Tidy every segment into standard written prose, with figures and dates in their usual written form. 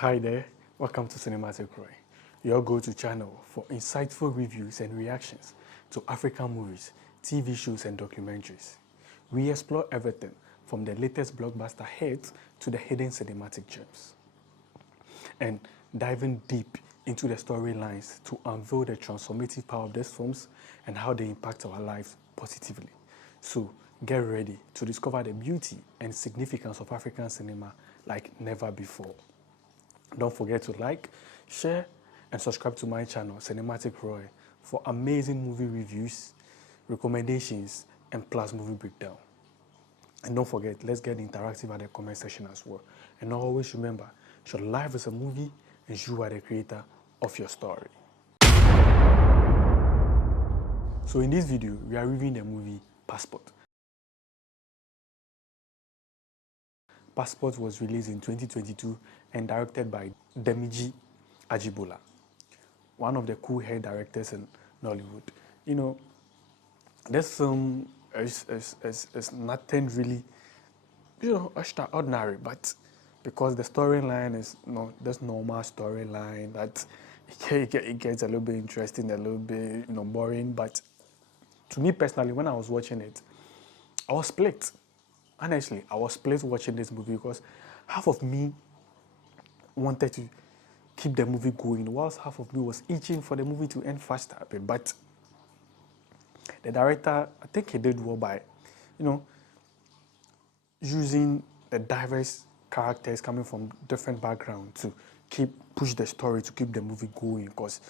Hi there, welcome to CinematicRoy, your go-to channel for insightful reviews and reactions to African movies, TV shows and documentaries. We explore everything from the latest blockbuster hits to the hidden cinematic gems, and diving deep into the storylines to unveil the transformative power of these films and how they impact our lives positively. So get ready to discover the beauty and significance of African cinema like never before. Don't forget to like, share, and subscribe to my channel, CinematicRoy, for amazing movie reviews, recommendations, and plus movie breakdown. And don't forget, let's get interactive at the comment section as well. And always remember, your life is a movie, and you are the creator of your story. So in this video, we are reviewing the movie Passport. Passport was released in 2022 and directed by Demiji Ajibola, one of the cool hair directors in Nollywood. You know, this film is nothing really, extraordinary, but because the storyline is this normal storyline that it gets a little bit interesting, a little bit boring. But to me personally, when I was watching it, I was split. Honestly, I was split watching this movie because half of me wanted to keep the movie going, whilst half of me was itching for the movie to end faster. But the director, I think he did well by, using the diverse characters coming from different backgrounds to push the story, to keep the movie going. Because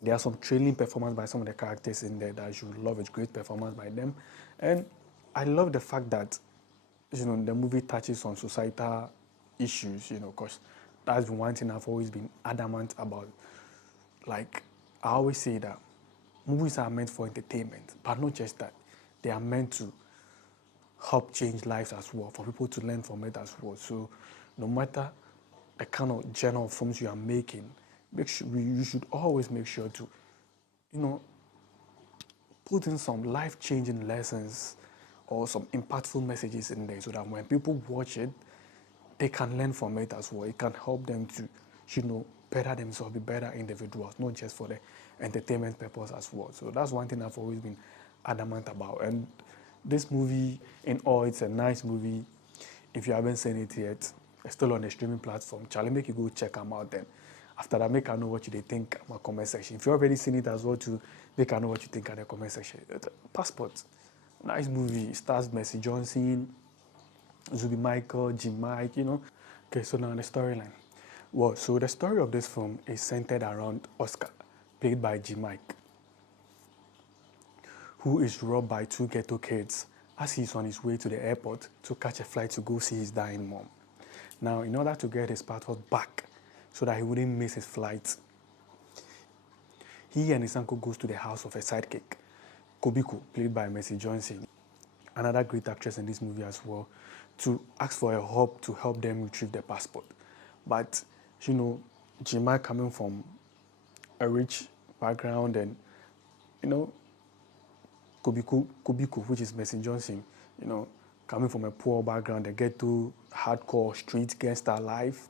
there are some trailing performance by some of the characters in there that you love. It's great performance by them, and I love the fact that the movie touches on societal issues. Because that's been one thing I've always been adamant about. Like, I always say that movies are meant for entertainment, but not just that. They are meant to help change lives as well, for people to learn from it as well. So no matter the kind of genre of films you are making, you should always make sure to, put in some life-changing lessons or some impactful messages in there, so that when people watch it, they can learn from it as well. It can help them to, better themselves, be better individuals, not just for the entertainment purpose as well. So that's one thing I've always been adamant about. And this movie, in all, it's a nice movie. If you haven't seen it yet, it's still on the streaming platform. Charlie, make you go check them out then. After that, make I know what you think in my comment section. If you've already seen it as well, too, make I know what you think in the comment section. Passport, nice movie. It stars Mercy Johnson, Zubi Michael, Jim Mike, Okay, so now the storyline. Well, so the story of this film is centered around Oscar, played by Jim Mike, who is robbed by two ghetto kids as he's on his way to the airport to catch a flight to go see his dying mom. Now, in order to get his passport back so that he wouldn't miss his flight, he and his uncle goes to the house of a sidekick, Kopiko, played by Mercy Johnson, another great actress in this movie as well, to ask for a help to help them retrieve their passport. But, Jima coming from a rich background, and, Kopiko, which is Mercy Johnson, coming from a poor background, a ghetto, hardcore, street gangster life,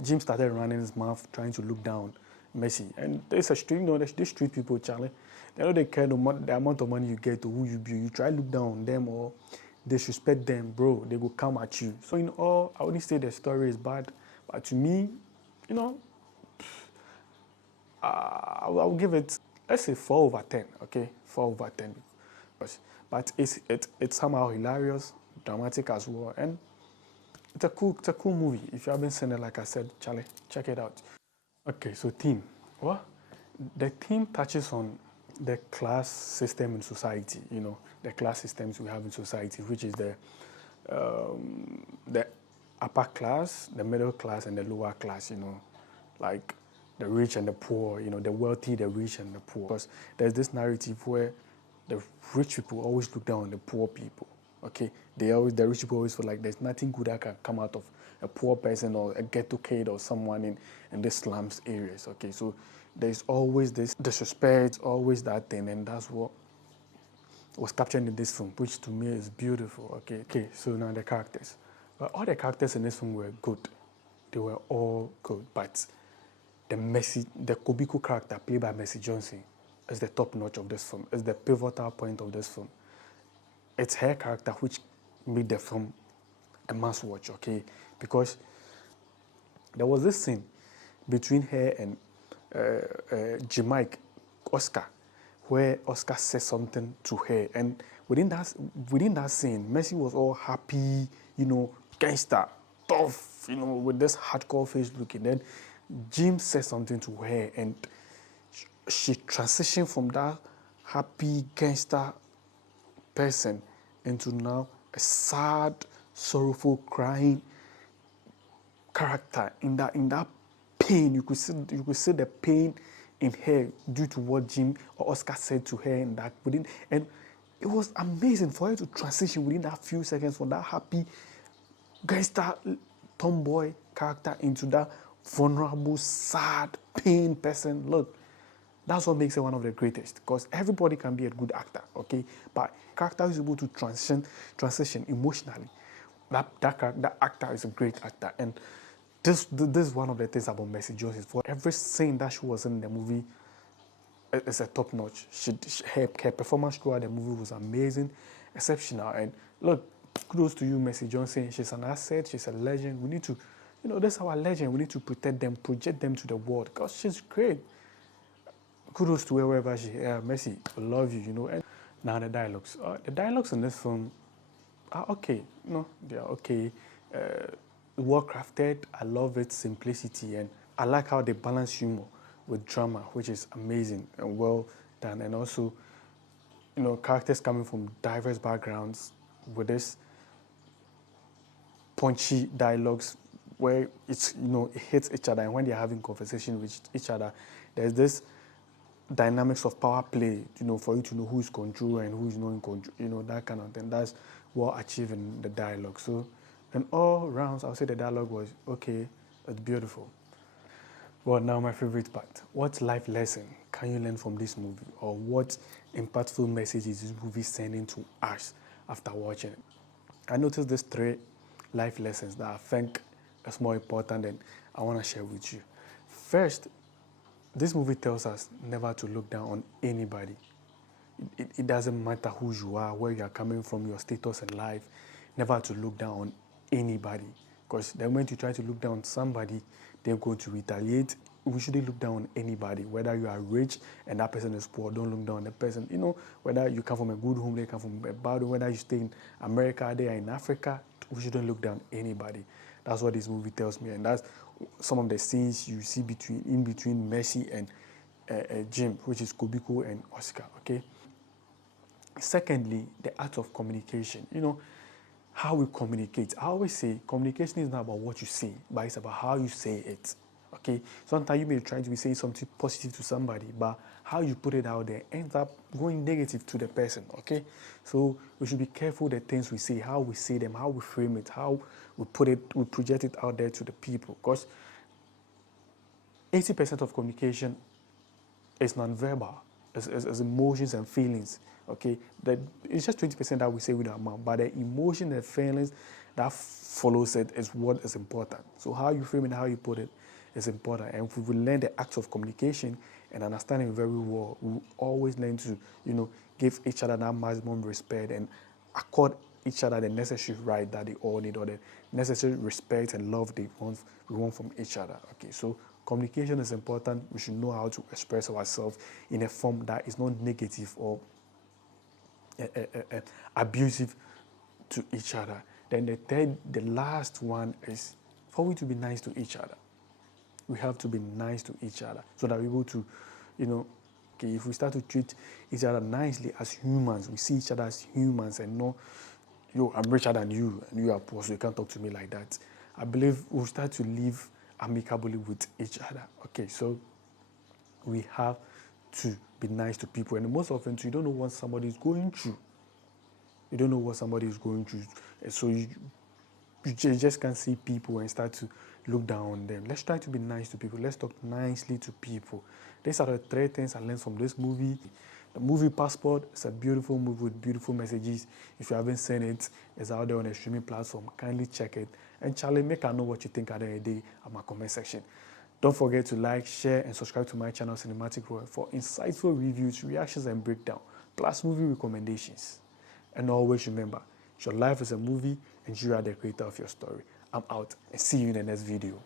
Jim started running his mouth, trying to look down Mercy. And there's a street, there's these street people, Charlie. They know they care the amount of money you get to who you be. You try to look down on them or disrespect them, bro, they will come at you. So in all, I wouldn't say the story is bad, but to me, I'll give it, let's say 4/10, okay? 4/10. But it's somehow hilarious, dramatic as well, and it's a cool movie. If you haven't seen it, like I said, Charlie, check it out. Okay, so theme. Well, the theme touches on the class system in society, the class systems we have in society, which is the upper class, the middle class, and the lower class, like the rich and the poor, the wealthy, the rich, and the poor. Because there's this narrative where the rich people always look down on the poor people, okay? The rich people always feel like there's nothing good that can come out of a poor person or a ghetto kid or someone in the slums areas, okay? So there's always this disrespect, always that thing, and that's what was captured in this film, which to me is beautiful, okay? Okay, so now the characters. Well, all the characters in this film were good. they were all good, but the Kobiko character played by Mercy Johnson is the top notch of this film. It's the pivotal point of this film. It's her character which made the film a must watch, okay? Because there was this scene between her and Jamaica, Oscar, where Oscar said something to her, and within that scene, Mercy was all happy, gangster, tough, with this hardcore face looking. Then Jim said something to her, and she transitioned from that happy gangster person into now a sad, sorrowful, crying character. In that pain, you could see the pain in her due to what Jim or Oscar said to her, and it was amazing for her to transition within that few seconds from that happy gangster tomboy character into that vulnerable, sad, pain person. Look, that's what makes her one of the greatest, because everybody can be a good actor, okay? But character is able to transition emotionally. That actor is a great actor, and this is one of the things about Mercy Johnson. For every scene that she was in the movie, it's a top notch. Her performance throughout the movie was amazing, exceptional. And look, kudos to you, Mercy Johnson. She's an asset. She's a legend. We need to, this is our legend. We need to protect them, project them to the world, because she's great. Kudos to her wherever she is. Mercy, I love you, And now the dialogues. The dialogues in this film are okay. They are okay. Well crafted. I love its simplicity, and I like how they balance humor with drama, which is amazing and well done. And also, characters coming from diverse backgrounds with this punchy dialogues where it hits each other, and when they're having conversation with each other, there's this dynamics of power play, for you to know who's control and who's not in control, that kind of thing. That's what achieved in the dialogue. So, in all rounds, I would say the dialogue was okay, it's beautiful. Well, now my favorite part. What life lesson can you learn from this movie, or what impactful message is this movie sending to us after watching it? I noticed these 3 life lessons that I think is more important, and I want to share with you. First, this movie tells us never to look down on anybody. It doesn't matter who you are, where you are coming from, your status in life, never to look down on anybody. Because the moment you try to look down on somebody, they're going to retaliate. We shouldn't look down on anybody. Whether you are rich and that person is poor, don't look down on the person. Whether you come from a good home, they come from a bad home, whether you stay in America, they are in Africa, we shouldn't look down on anybody. That's what this movie tells me, and that's some of the scenes you see in between Mercy and Jim, which is Kobiko and Oscar, okay? Secondly, the art of communication. How we communicate. I always say communication is not about what you say, but it's about how you say it, okay? Sometimes you may try to be saying something positive to somebody, but how you put it out there ends up going negative to the person, okay? So we should be careful the things we say, how we say them, how we frame it, how we project it out there to the people, because 80% of communication is non-verbal, is emotions and feelings, okay? It's just 20% that we say with our mouth, but the emotion and feelings that follows it is what is important. So how you frame it, how you put it is important. And if we will learn the acts of communication and understanding very well, we will always learn to, give each other that maximum respect and accord each other the necessary right that they all need, or the necessary respect and love we want from each other. Okay, so communication is important. We should know how to express ourselves in a form that is not negative or abusive to each other. Then the last one is for we to be nice to each other. We have to be nice to each other so that we're able to, okay, if we start to treat each other nicely as humans, we see each other as humans and not, I'm richer than you and you are poor, so you can't talk to me like that. I believe we'll start to live amicably with each other. Okay, so we have to be nice to people. And most often, you don't know what somebody is going through. You don't know what somebody is going through. So you just can't see people and start to look down on them. Let's try to be nice to people. Let's talk nicely to people. These are the 3 things I learned from this movie. The movie Passport is a beautiful movie with beautiful messages. If you haven't seen it, it's out there on a streaming platform. Kindly check it And Charlie, make I know what you think at the end of the day at my comment section. Don't forget to like, share, and subscribe to my channel CinematicRoy for insightful reviews, reactions, and breakdown, plus movie recommendations. And always remember, your life is a movie and you are the creator of your story. I'm out and see you in the next video.